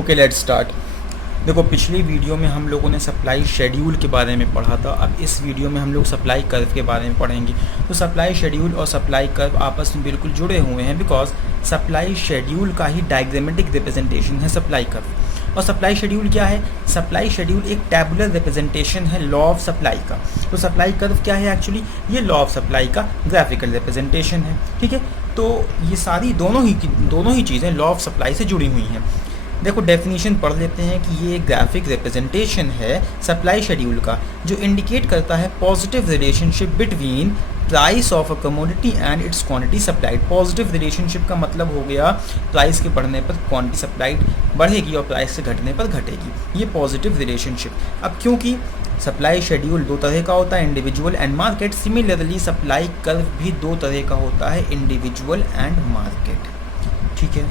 Okay let's start. देखो, पिछली video में हम लोगों ने सप्लाई शेड्यूल के बारे में पढ़ा था। अब इस वीडियो में हम लोग सप्लाई कर्व के बारे में पढ़ेंगे। तो सप्लाई शेड्यूल और सप्लाई कर्व आपस में बिल्कुल जुड़े हुए हैं, बिकॉज सप्लाई शेड्यूल का ही डायग्रामेटिक रिप्रेजेंटेशन है सप्लाई कर्व। और सप्लाई शेड्यूल क्या है? सप्लाई शेड्यूल एक टैबुलर रिप्रेजेंटेशन है लॉ ऑफ सप्लाई का। तो सप्लाई कर्व क्या है? एक्चुअली ये लॉ ऑफ सप्लाई का ग्राफिकल रिप्रेजेंटेशन है। ठीक है, तो ये सारी दोनों ही चीज़ें लॉ ऑफ सप्लाई से जुड़ी हुई हैं। देखो, डेफिनेशन पढ़ लेते हैं कि ये ग्राफिक रिप्रेजेंटेशन है सप्लाई शेड्यूल का, जो इंडिकेट करता है positive relationship between price of a commodity and it's quantity supplied. Positive relationship का मतलब हो गया प्राइस के बढ़ने पर क्वांटिटी सप्लाइड बढ़ेगी और प्राइस के घटने पर घटेगी, ये पॉजिटिव रिलेशनशिप। अब क्योंकि सप्लाई शेड्यूल दो तरह का होता है, individual and market, similarly supply curve भी दो तरह का होता है, इंडिविजुअल एंड मार्केट। ठीक है,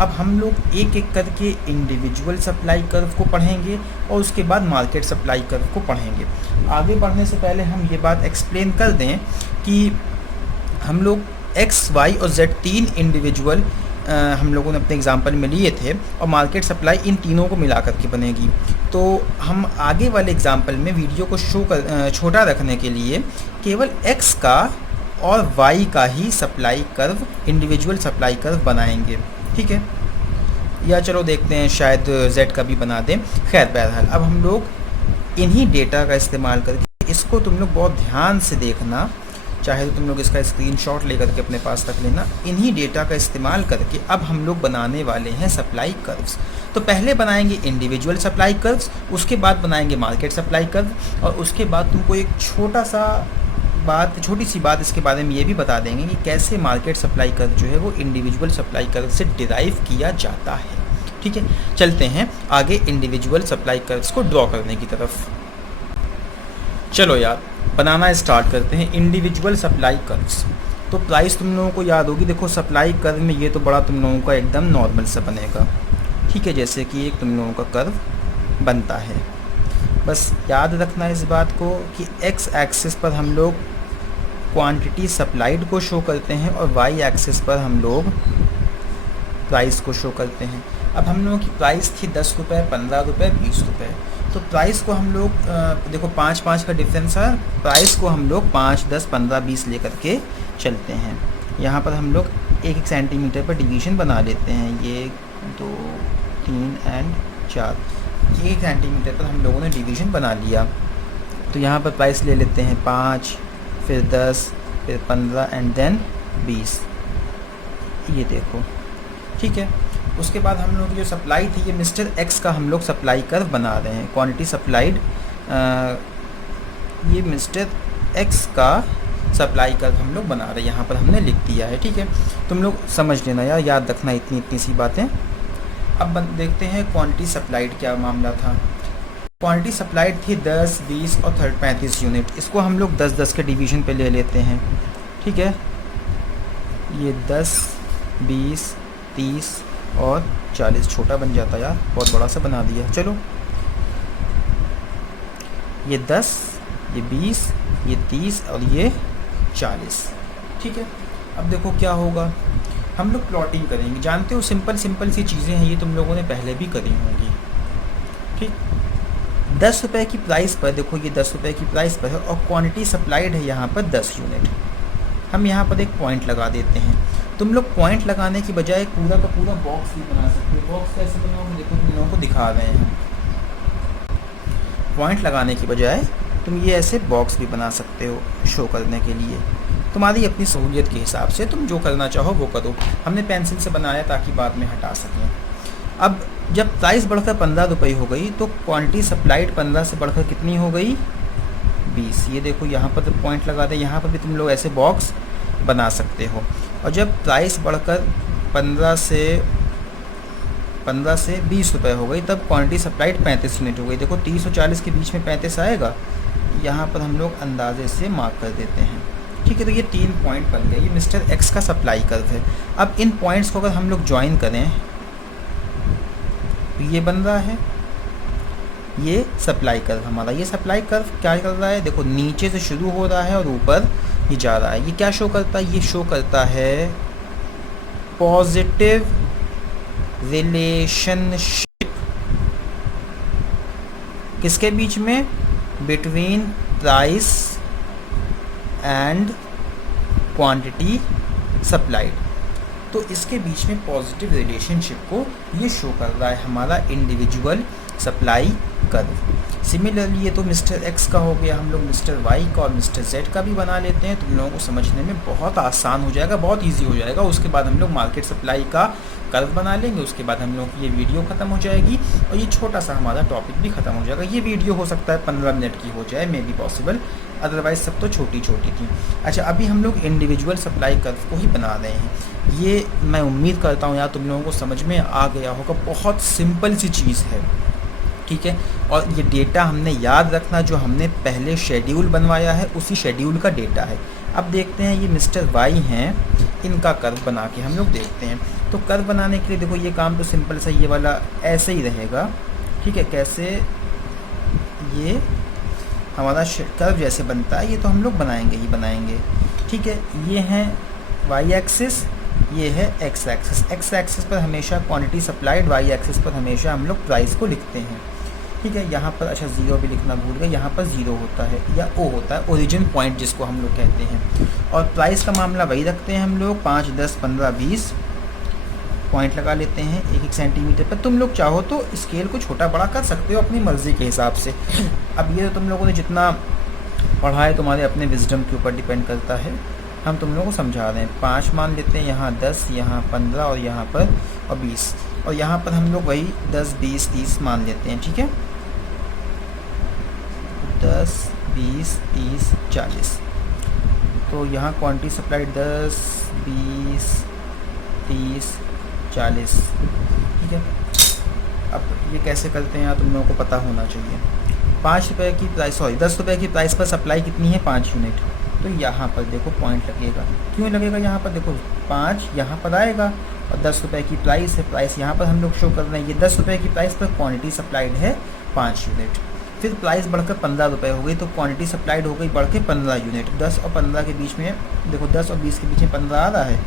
अब हम लोग एक एक करके इंडिविजुअल सप्लाई कर्व को पढ़ेंगे और उसके बाद मार्केट सप्लाई कर्व को पढ़ेंगे। आगे बढ़ने से पहले हम ये बात एक्सप्लेन कर दें कि हम लोग एक्स, वाई और जेड तीन इंडिविजुअल हम लोगों ने अपने एग्जाम्पल में लिए थे और मार्केट सप्लाई इन तीनों को मिला करके बनेगी। तो हम आगे वाले एग्जाम्पल में वीडियो को छोटा रखने के लिए केवल एक्स का और वाई का ही supply curve, individual supply curve बनाएंगे। ठीक है, या चलो देखते हैं शायद जेड का भी बना दें। खैर, बहरहाल अब हम लोग इन्हीं डेटा का इस्तेमाल करके, इसको तुम लोग बहुत ध्यान से देखना, चाहे तो तुम लोग इसका स्क्रीनशॉट लेकर के अपने पास रख लेना। इन्हीं डेटा का इस्तेमाल करके अब हम लोग बनाने वाले हैं सप्लाई कर्व्स। तो पहले बनाएंगे इंडिविजुअल सप्लाई कर्व्स, उसके बाद बनाएंगे मार्केट सप्लाई कर्व, और उसके बाद तुमको एक छोटी सी बात इसके बारे में ये भी बता देंगे कि कैसे मार्केट सप्लाई कर्व जो है वो इंडिविजुअल सप्लाई कर्व से डिराइव किया जाता है। ठीक है, चलते हैं आगे इंडिविजुअल सप्लाई कर्व्स को ड्रॉ करने की तरफ। चलो यार, बनाना स्टार्ट करते हैं इंडिविजुअल सप्लाई कर्व्स। तो प्राइस तुम लोगों को याद होगी। देखो, सप्लाई कर्व में ये तो बड़ा तुम लोगों का एकदम नॉर्मल सा बनेगा। ठीक है, जैसे कि एक तुम लोगों का कर्व बनता है। बस याद रखना इस बात को कि एक्स एक्सिस पर हम लोग क्वांटिटी सप्लाइड को शो करते हैं और वाई एक्सिस पर हम लोग प्राइस को शो करते हैं। अब हम लोगों की प्राइस थी 10 रुपये, 15 रुपये, 20 रुपये। तो प्राइस को हम लोग देखो 5-5 का डिफरेंस है, प्राइस को हम लोग 5, 10, 15, 20 लेकर के चलते हैं। यहाँ पर हम लोग 1-1 सेंटीमीटर पर डिवीज़न बना लेते हैं। 1, 2, 3 एंड 4, 1 सेंटीमीटर पर हम लोगों ने डिवीज़न बना लिया। तो यहाँ पर प्राइस ले लेते हैं 5, फिर 10, फिर 15 एंड देन 20। ये देखो, ठीक है। उसके बाद हम लोग जो सप्लाई थी, ये मिस्टर एक्स का हम लोग सप्लाई कर्व बना रहे हैं, क्वांटिटी सप्लाइड। ये मिस्टर एक्स का सप्लाई कर्व हम लोग बना रहे हैं, यहाँ पर हमने लिख दिया है। ठीक है, तुम लोग समझ लेना यार, याद रखना इतनी सी बातें। अब देखते हैं क्वांटिटी सप्लाइड क्या मामला था। क्वांटिटी सप्लाइड थी 10, 20 और 35 यूनिट। इसको हम लोग 10-10 के डिवीज़न पे ले लेते हैं। ठीक है, ये 10, 20, 30 और 40 छोटा बन जाता यार, बहुत बड़ा सा बना दिया। चलो, ये 10, ये 20, ये 30 और ये 40। ठीक है, अब देखो क्या होगा। हम लोग प्लॉटिंग करेंगे। जानते हो, सिंपल सी चीज़ें हैं, ये तुम लोगों ने पहले भी करी होंगी। ठीक, 10 रुपये की प्राइस पर, देखो ये 10 रुपये की प्राइस पर है और क्वांटिटी सप्लाइड है यहाँ पर 10 यूनिट। हम यहाँ पर एक पॉइंट लगा देते हैं। तुम लोग पॉइंट लगाने की बजाय पूरा का पूरा बॉक्स भी बना सकते हो। बॉक्स कैसे बनाओगे? देखो, तुम लोगों को दिखा रहे हैं। पॉइंट लगाने की बजाय तुम ये ऐसे बॉक्स भी बना सकते हो शो करने के लिए। तुम्हारी अपनी सहूलियत के हिसाब से तुम जो करना चाहो वो करो। हमने पेंसिल से बनाया ताकि बाद में हटा सकें। अब जब प्राइस बढ़कर 15 रुपये हो गई तो क्वांटिटी सप्लाइड 15 से बढ़कर कितनी हो गई? 20। ये देखो, यहाँ पर तो पॉइंट लगा दे, यहाँ पर भी तुम लोग ऐसे बॉक्स बना सकते हो। और जब प्राइस बढ़कर 15 से 20 रुपये हो गई, तब क्वांटिटी सप्लाइड 35 यूनिट हो गई। देखो, 30 और 40 के बीच में 35 आएगा, यहाँ पर हम लोग अंदाजे से मार्क कर देते हैं। ठीक है, तो ये 3 पॉइंट बन गए। ये मिस्टर एक्स का सप्लाई कर्व है। अब इन पॉइंट्स को अगर हम लोग ज्वाइन करें तो ये बन रहा है ये सप्लाई कर्व हमारा। ये सप्लाई कर्व क्या कर रहा है? देखो, नीचे से शुरू हो रहा है और ऊपर ही जा रहा है। ये क्या शो करता है? ये शो करता है पॉजिटिव रिलेशनशिप किसके बीच में? Between price and quantity supplied. तो इसके बीच में पॉजिटिव रिलेशनशिप को ये शो कर रहा है हमारा इंडिविजुअल सप्लाई कर्व। सिमिलरली ये तो मिस्टर एक्स का हो गया, हम लोग मिस्टर वाई का और मिस्टर जेड का भी बना लेते हैं, तो तुम लोगों को समझने में बहुत आसान हो जाएगा, बहुत इजी हो जाएगा। उसके बाद हम लोग मार्केट सप्लाई का कर्व बना लेंगे, उसके बाद हम लोग की ये वीडियो ख़त्म हो जाएगी और ये छोटा सा हमारा टॉपिक भी ख़त्म हो जाएगा। ये वीडियो हो सकता है 15 मिनट की हो जाए, मे बी पॉसिबल, अदरवाइज सब तो छोटी छोटी थी। अच्छा, अभी हम लोग इंडिविजुअल सप्लाई कर्व को ही बना रहे हैं। ये मैं उम्मीद करता हूँ यार तुम लोगों को समझ में आ गया होगा, बहुत सिंपल सी चीज़ है, ठीक है। और ये डेटा हमने याद रखना, जो हमने पहले शेड्यूल बनवाया है उसी शेड्यूल का डेटा है। अब देखते हैं ये मिस्टर वाई हैं, इनका कर्व बना के हम लोग देखते हैं। तो कर्व बनाने के लिए देखो ये काम तो सिंपल सा ये वाला ऐसे ही रहेगा, ठीक है। कैसे? ये हमारा कर्व जैसे बनता है ये तो हम लोग बनाएंगे ही बनाएंगे, ठीक है। ये हैं वाई एक्सिस, ये है एक्स एक्सिस। एक्स एक्सिस पर हमेशा क्वांटिटी सप्लाइड, वाई एक्सिस पर हमेशा हम लोग प्राइस को लिखते हैं, ठीक है। यहाँ पर अच्छा ज़ीरो भी लिखना भूल गए, यहाँ पर ज़ीरो होता है या ओ होता है, ओरिजिन पॉइंट जिसको हम लोग कहते हैं। और प्राइस का मामला वही रखते हैं हम लोग, 5, 10, 15, 20 पॉइंट लगा लेते हैं 1-1 सेंटीमीटर पर। तुम लोग चाहो तो स्केल को छोटा बड़ा कर सकते हो अपनी मर्ज़ी के हिसाब से। अब ये तो तुम लोगों ने जितना पढ़ा है तुम्हारे अपने विजडम के ऊपर डिपेंड करता है, हम तुम लोगों को समझा रहे हैं। 5 मान लेते हैं, यहाँ 10, यहाँ 15 और यहाँ पर और 20, और यहाँ पर हम लोग वही 10, 20, 30 मान लेते हैं, ठीक है। 10, 20, 30, 40। तो यहाँ क्वांटिटी सप्लाई 10, 20, 30, 40, ठीक है। अब ये कैसे करते हैं यार तुम लोगों को पता होना चाहिए। 5 रुपये की प्राइस, सॉरी 10 रुपये की प्राइस पर सप्लाई कितनी है? 5 यूनिट। तो यहाँ पर देखो पॉइंट लगेगा, क्यों लगेगा? यहाँ पर देखो 5 यहाँ पर आएगा और 10 रुपये की प्राइस है, प्राइस यहाँ पर हम लोग शो कर रहे हैं। ये 10 रुपये की प्राइस पर क्वांटिटी सप्लाइड है 5 यूनिट। फिर प्राइस बढ़कर 15 रुपये हो गई, तो क्वांटिटी सप्लाइड हो गई बढ़ के 15 यूनिट। 10 और 15 के बीच में देखो, 10 और 20 के बीच में 15 आ रहा है,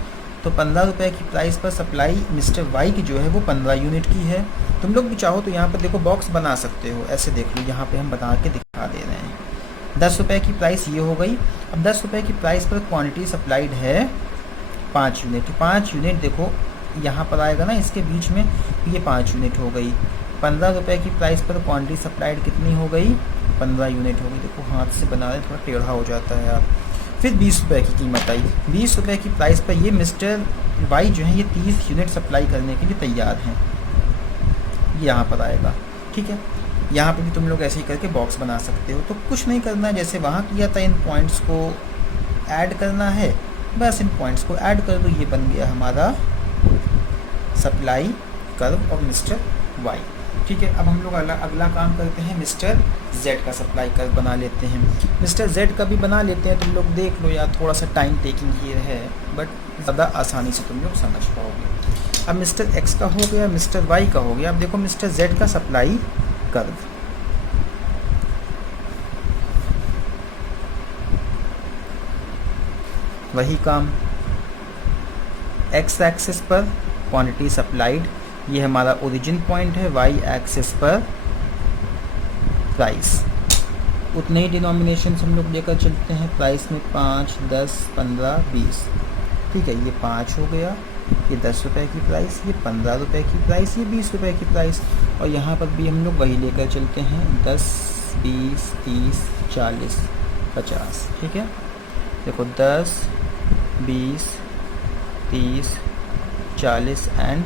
तो 15 रुपये की प्राइस पर सप्लाई मिस्टर वाई की जो है वो 15 यूनिट की है। तुम लोग भी चाहो तो यहाँ पर देखो बॉक्स बना सकते हो, ऐसे देख लो, यहाँ पे हम बना के दिखा दे रहे हैं। 10 रुपये की प्राइस ये हो गई। अब 10 रुपये की प्राइस पर क्वांटिटी सप्लाइड है 5 यूनिट। 5 यूनिट देखो यहाँ पर आएगा ना इसके बीच में, ये 5 यूनिट हो गई। 15 रुपये की प्राइस पर क्वांटिटी सप्लाइड कितनी हो गई? 15 यूनिट हो गई। देखो हाथ से बना रहे थोड़ा टेढ़ा हो जाता है यार। फिर 20 रुपये की कीमत आई। 20 रुपये की प्राइस पर ये मिस्टर वाई जो है ये 30 यूनिट सप्लाई करने के लिए तैयार हैं, ये यहाँ पर आएगा, ठीक है। यहाँ पे भी तुम लोग ऐसे ही करके बॉक्स बना सकते हो। तो कुछ नहीं करना है, जैसे वहाँ किया था, इन पॉइंट्स को ऐड करना है, बस इन पॉइंट्स को ऐड कर दो, ये बन गया हमारा supply curve of mister Y, ठीक है। अब हम लोग अगला काम करते हैं, मिस्टर जेड का सप्लाई कर्व बना लेते हैं। मिस्टर जेड का भी बना लेते हैं, तुम लोग देख लो यार, थोड़ा सा टाइम टेकिंग ही है, बट ज़्यादा आसानी से तुम लोग समझ पाओगे। अब मिस्टर एक्स का हो गया, मिस्टर वाई का हो गया। अब देखो मिस्टर जेड का सप्लाई कर्व, वही काम, एक्स एक्सिस पर क्वांटिटी सप्लाइड, ये हमारा ओरिजिन पॉइंट है, वाई एक्सिस पर प्राइस। उतने ही डिनोमिनेशन हम लोग लेकर चलते हैं प्राइस में, 5, 10, 15, 20, ठीक है। ये 5 हो गया, ये 10 रुपये की प्राइस, ये 15 रुपये की प्राइस, ये 20 रुपये की प्राइस। और यहाँ पर भी हम लोग वही लेकर चलते हैं, 10, 20, 30, 40, 50, ठीक है। देखो 10, 20, 30, 40 एंड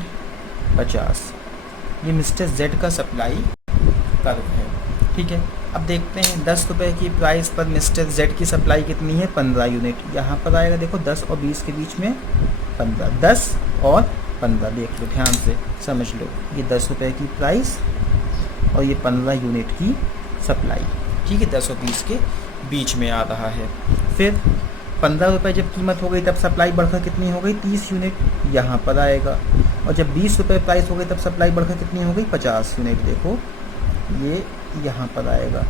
50, ये मिस्टर जेड का सप्लाई कर्व है, ठीक है। अब देखते हैं 10 रुपये की प्राइस पर मिस्टर जेड की सप्लाई कितनी है? 15 यूनिट। यहाँ पर आएगा देखो 10 और 20 के बीच में 15, 10 और 15, देख लो ध्यान से समझ लो, ये 10 रुपये की प्राइस और ये 15 यूनिट की सप्लाई, ठीक है। 10 और 20 के बीच में आ रहा है। फिर 15 रुपये जब कीमत हो गई तब सप्लाई बढ़कर कितनी हो गई? 30 यूनिट, यहाँ पर आएगा। और जब 20 रुपये प्राइस हो गई तब सप्लाई बढ़कर कितनी हो गई? 50 यूनिट, देखो ये यहाँ पर आएगा।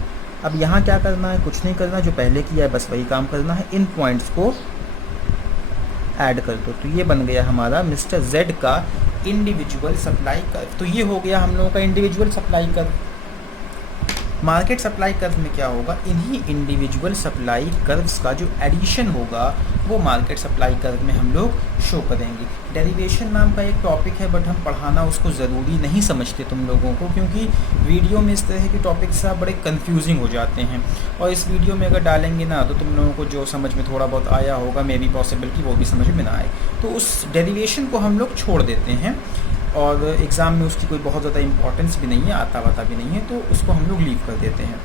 अब यहाँ क्या करना है? कुछ नहीं करना, जो पहले किया है बस वही काम करना है, इन पॉइंट्स को ऐड कर दो। तो ये बन गया हमारा मिस्टर जेड का इंडिविजुअल सप्लाई कर्व। तो ये हो गया हम लोगों का individual supply curve. Market supply curve में क्या होगा, इन्हीं इंडिविजुअल सप्लाई कर्व्स का जो एडिशन होगा वो मार्केट सप्लाई कर्व में हम लोग शो करेंगे। डेरिवेशन नाम का एक टॉपिक है, बट हम पढ़ाना उसको ज़रूरी नहीं समझते तुम लोगों को, क्योंकि वीडियो में इस तरह के टॉपिक से बड़े कंफ्यूजिंग हो जाते हैं, और इस वीडियो में अगर डालेंगे ना तो तुम लोगों को जो समझ में थोड़ा बहुत आया होगा मे बी पॉसिबल कि वो भी समझ में ना आए, तो उस डेरिवेशन को हम लोग छोड़ देते हैं, और एग्ज़ाम में उसकी कोई बहुत ज़्यादा इंपॉर्टेंस भी नहीं है, आता वाता भी नहीं है, तो उसको हम लोग लीव कर देते हैं।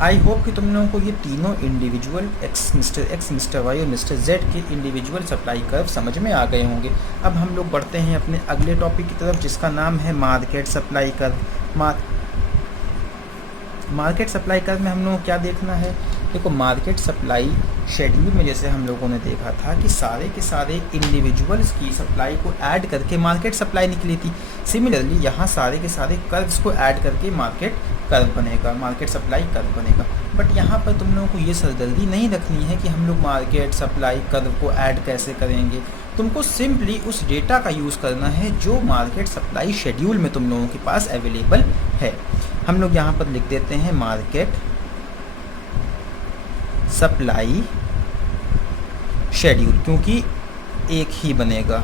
आई होप कि तुम लोगों को ये तीनों individual mister X, mister Y और मिस्टर जेड के इंडिविजुअल सप्लाई कर्व समझ में आ गए होंगे। अब हम लोग बढ़ते हैं अपने अगले टॉपिक की तरफ, जिसका नाम है market supply curve. Market supply curve में हम लोगों को क्या देखना है, देखो मार्केट सप्लाई शेड्यूल में जैसे हम लोगों ने देखा था कि सारे के सारे इंडिविजुअल्स की सप्लाई को ऐड करके मार्केट सप्लाई निकली थी, सिमिलरली यहाँ सारे के सारे कर्व्स को ऐड करके मार्केट कर्व बनेगा, मार्केट सप्लाई कर्व बनेगा। बट यहाँ पर तुम लोगों को ये सरदर्दी नहीं रखनी है कि हम लोग मार्केट सप्लाई कर्व को ऐड कैसे करेंगे, तुमको सिंपली उस डेटा का यूज़ करना है जो मार्केट सप्लाई शेड्यूल में तुम लोगों के पास अवेलेबल है। हम लोग यहाँ पर लिख देते हैं मार्केट सप्लाई शेड्यूल, क्योंकि एक ही बनेगा,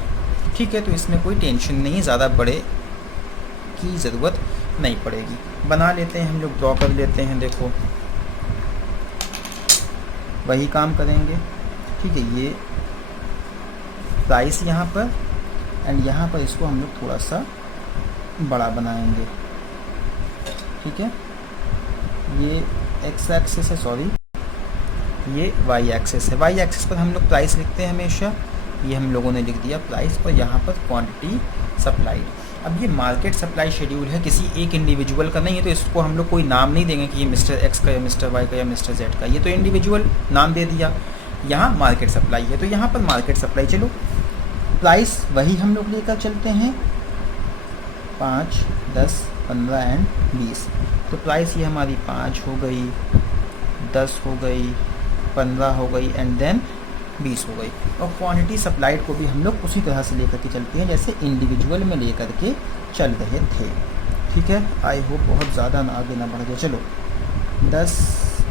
ठीक है, तो इसमें कोई टेंशन नहीं, ज़्यादा बड़े की ज़रूरत नहीं पड़ेगी। बना लेते हैं हम लोग, ड्रॉ कर लेते हैं, देखो वही काम करेंगे, ठीक है। ये प्राइस यहाँ पर एंड यहाँ पर इसको हम लोग थोड़ा सा बड़ा बनाएंगे, ठीक है। ये एक्स एक्सिस है, सॉरी ये वाई एक्सिस है। वाई एक्सिस पर हम लोग प्राइस लिखते हैं हमेशा, ये हम लोगों ने लिख दिया प्राइस, और यहाँ पर क्वांटिटी सप्लाई। अब ये मार्केट सप्लाई शेड्यूल है, किसी एक इंडिविजुअल का नहीं है, तो इसको हम लोग कोई नाम नहीं देंगे कि ये मिस्टर एक्स का या मिस्टर वाई का या मिस्टर जेड का, ये तो इंडिविजुअल नाम दे दिया। यहाँ मार्केट सप्लाई है तो यहाँ पर मार्केट सप्लाई, चलो प्राइस वही हम लोग लेकर चलते हैं 5, 10, 15 एंड 20। तो प्राइस ये हमारी 5 हो गई, 10 हो गई, 15 हो गई एंड देन 20 हो गई। और क्वांटिटी सप्लाइड को भी हम लोग उसी तरह से लेकर के चलते हैं जैसे इंडिविजुअल में लेकर के चल रहे थे, ठीक है। आई होप बहुत ज़्यादा ना आगे ना बढ़ गया। चलो 10,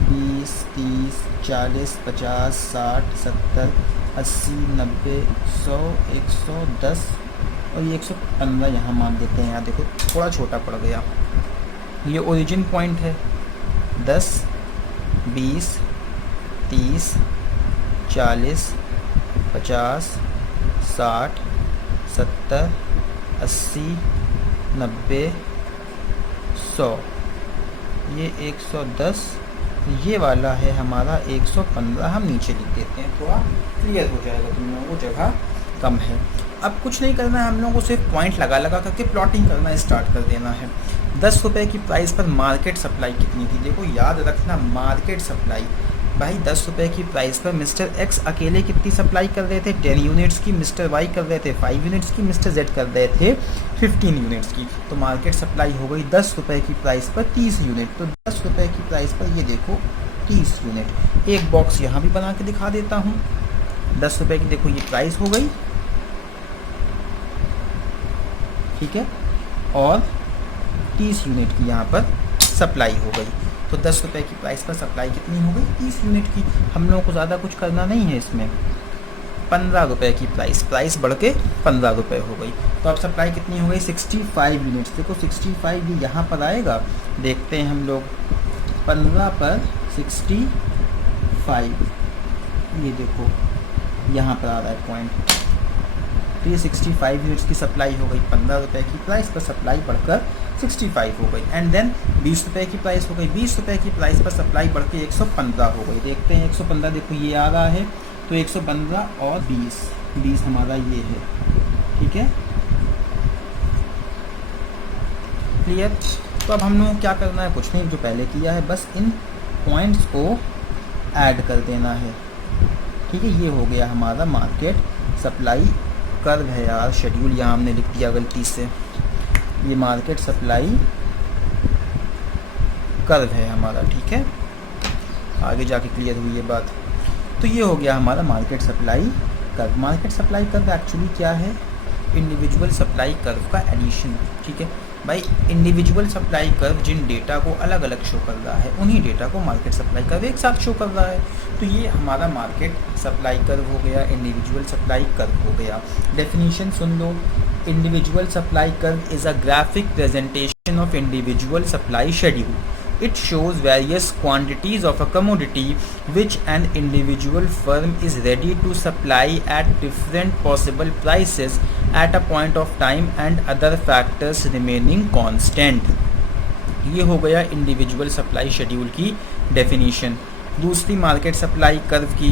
20, 30, 40, 50, 60, 70, 80, 90, 100, 110 और ये 115 यहाँ मान देते हैं। यहाँ देखो थोड़ा छोटा पड़ गया, ये ओरिजिन पॉइंट है। 10, 20, 30, 40, 50, 60, 70, 80, 90, 100, ये 110, ये वाला है हमारा 115। हम नीचे लिख देते हैं, थोड़ा क्लियर हो जाएगा, तुम लोगों को जगह कम है। अब कुछ नहीं करना है, हम लोगों को सिर्फ पॉइंट लगा लगा करके प्लॉटिंग करना स्टार्ट कर देना है। 10 रुपये की प्राइस पर मार्केट सप्लाई कितनी थी, देखो याद रखना मार्केट सप्लाई भाई 10 रुपये की प्राइस पर मिस्टर एक्स अकेले कितनी सप्लाई कर रहे थे, 10 यूनिट्स की, मिस्टर वाई कर रहे थे 5 यूनिट्स की, मिस्टर जेड कर रहे थे 15 यूनिट्स की। तो मार्केट सप्लाई हो गई 10 रुपये की प्राइस पर 30 यूनिट। तो 10 रुपये की प्राइस पर ये देखो 30 यूनिट। एक बॉक्स यहाँ भी बना के दिखा देता हूँ। 10 रुपये की देखो ये प्राइस हो गई, ठीक है, और 30 यूनिट की यहाँ पर सप्लाई हो गई। तो 10 रुपये की प्राइस पर सप्लाई कितनी हो गई, 30 यूनिट की। हम लोगों को ज़्यादा कुछ करना नहीं है इसमें। 15 रुपये की प्राइस बढ़ के 15 रुपये हो गई। तो अब सप्लाई कितनी हो गई, 65 यूनिट्स। देखो 65 भी यहाँ पर आएगा, देखते हैं हम लोग। 15 पर 65, ये देखो यहाँ पर आ रहा है पॉइंट। तो ये 65 यूनिट्स की सप्लाई हो गई। 15 रुपये की प्राइस पर सप्लाई बढ़कर 65 हो गई। एंड देन 20 रुपये की प्राइस हो गई। 20 रुपये की प्राइस पर सप्लाई बढ़ के 115 हो गई। देखते हैं 115, देखो ये आ रहा है, तो 115 और 20 हमारा ये है, ठीक है, क्लियर। तो अब हम लोग क्या करना है, कुछ नहीं, जो पहले किया है, बस इन पॉइंट्स को ऐड कर देना है, ठीक है। ये हो गया हमारा मार्केट सप्लाई कर्व है यार, शेड्यूल यहाँ हमने लिख दिया गलती से। ये मार्केट सप्लाई कर्व है हमारा, ठीक है, आगे जाके क्लियर हुई ये बात। तो ये हो गया हमारा market supply curve. Market supply curve actually क्या है, इंडिविजुअल सप्लाई कर्व का एडिशन, ठीक है। भाई इंडिविजुअल सप्लाई कर्व जिन डेटा को अलग अलग शो कर रहा है उन्हीं डेटा को मार्केट सप्लाई कर्व एक साथ शो कर रहा है। तो ये हमारा मार्केट सप्लाई कर्व हो गया, इंडिविजुअल सप्लाई कर्व हो गया। Definition soon low, individual supply curve is a graphic presentation of individual supply schedule. It shows various quantities of a commodity which an individual firm is ready to supply at different possible prices at a point of time and other factors remaining constant। ये हो गया individual supply schedule की definition. दूसरी market supply curve की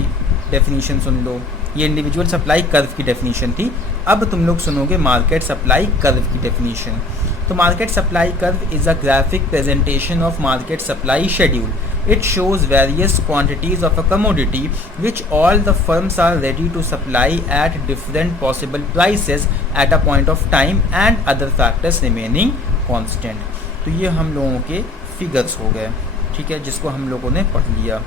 definition सुन लो, ये individual supply curve की डेफिनीशन थी। अब तुम लोग सुनोगे मार्केट सप्लाई कर्व की डेफिनीशन। तो market supply curve is a graphic presentation of market supply schedule. It shows various quantities of a commodity which all the firms are ready to supply at different possible prices at a point of time and other factors remaining constant. तो ये हम लोगों के figures हो गए, ठीक है, जिसको हम लोगों ने पढ़ लिया।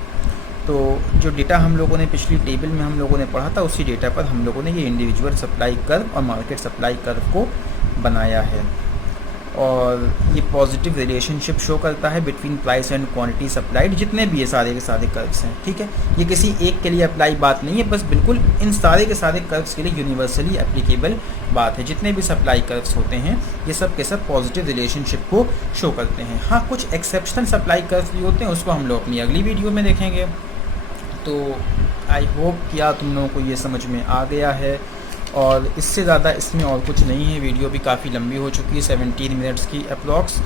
तो जो डेटा हम लोगों ने पिछली टेबल में हम लोगों ने पढ़ा था उसी डेटा पर हम लोगों ने ये इंडिविजुअल सप्लाई कर्व और मार्केट सप्लाई कर्व को बनाया है। और ये पॉजिटिव रिलेशनशिप शो करता है between price and quantity supplied, जितने भी ये सारे के सारे कर्व्स हैं, ठीक है। ये किसी एक के लिए अप्लाई बात नहीं है, बस बिल्कुल इन सारे के सारे कर्व्स के लिए यूनिवर्सली एप्लीकेबल बात है। जितने भी सप्लाई कर्व्स होते हैं ये सब के सब पॉजिटिव रिलेशनशिप को शो करते हैं। हाँ, कुछ एक्सेप्शनल सप्लाई कर्व्स भी होते हैं, उसको हम लोग अपनी अगली वीडियो में देखेंगे। तो आई होप क्या तुम लोगों को ये समझ में आ गया है, और इससे ज़्यादा इसमें और कुछ नहीं है। वीडियो भी काफ़ी लंबी हो चुकी है, 17 मिनट्स की अप्रॉक्स।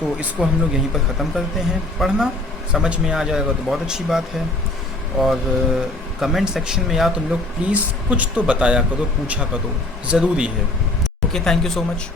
तो इसको हम लोग यहीं पर ख़त्म करते हैं। पढ़ना समझ में आ जाएगा तो बहुत अच्छी बात है। और कमेंट सेक्शन में यार तुम लोग प्लीज़ कुछ तो बताया करो, पूछा करो, ज़रूरी है। Okay, thank you so much.